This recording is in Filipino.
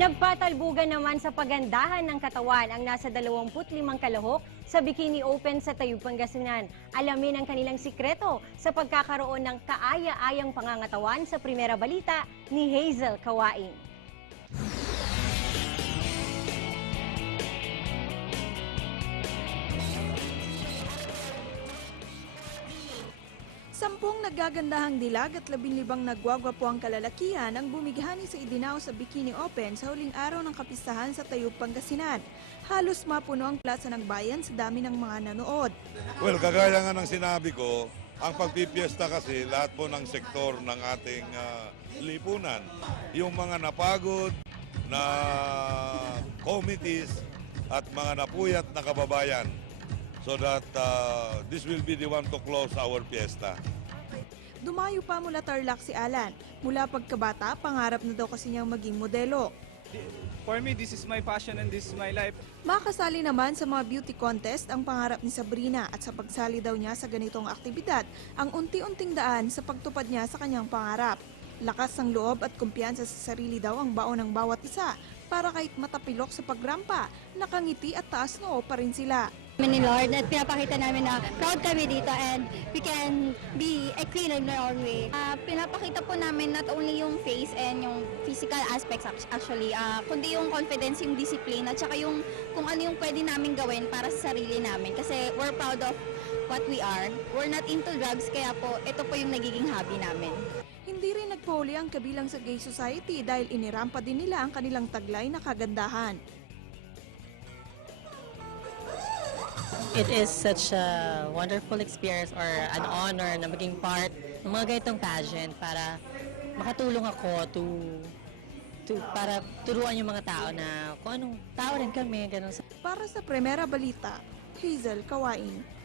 Nagpatalbugan naman sa pagandahan ng katawan ang nasa 25 kalahok sa Bikini Open sa Tayub, Pangasinan. Alamin ang kanilang sikreto sa pagkakaroon ng kaaya-ayang pangangatawan sa Primera Balita ni Hazel Kawain. Sampung nagagandahang dilag at labinlibang nagwagwapo ang kalalakihan ang bumighani sa idinaw sa Bikini Open sa huling araw ng kapistahan sa Tayub, Pangasinan. Halos mapuno ang plaza ng bayan sa dami ng mga nanood. Well, kagaya nga ng sinabi ko, ang pagpipiesta kasi lahat po ng sektor ng ating ah, lipunan. Yung mga napagod na committees at mga napuyat na kababayan so that ah, this will be the one to close our fiesta. Dumayo pa mula Tarlac si Alan. Mula pagkabata, pangarap na daw kasi niyang maging modelo. For me, this is my passion and this is my life. Makasali naman sa mga beauty contest ang pangarap ni Sabrina at sa pagsali daw niya sa ganitong aktibidad, ang unti-unting daan sa pagtupad niya sa kanyang pangarap. Lakas ng loob at kumpiyansa sa sarili daw ang baon ng bawat isa para kahit matapilok sa pagrampa, nakangiti at taas noo pa rin sila. ni Lord at pinapakita namin na proud kami dito and we can be queen in our way. Ah, pinapakita po namin not only yung face and yung physical aspects act- actually, ah, kundi yung confidence, yung discipline at saka yung kung ano yung pwede namin gawin para sa sarili namin kasi we're proud of what we are. We're not into drugs kaya po ito po yung nagiging hobby namin. Hindi rin nagpahuli ang kabilang sa gay society dahil inirampa din nila ang kanilang taglay na kagandahan. It is such a wonderful experience or an honor na maging part ng mga ganitong pageant para makatulong ako to to para turuan yung mga tao na kung anong tao rin kami ganun Para sa Primera Balita, Hazel Kawain.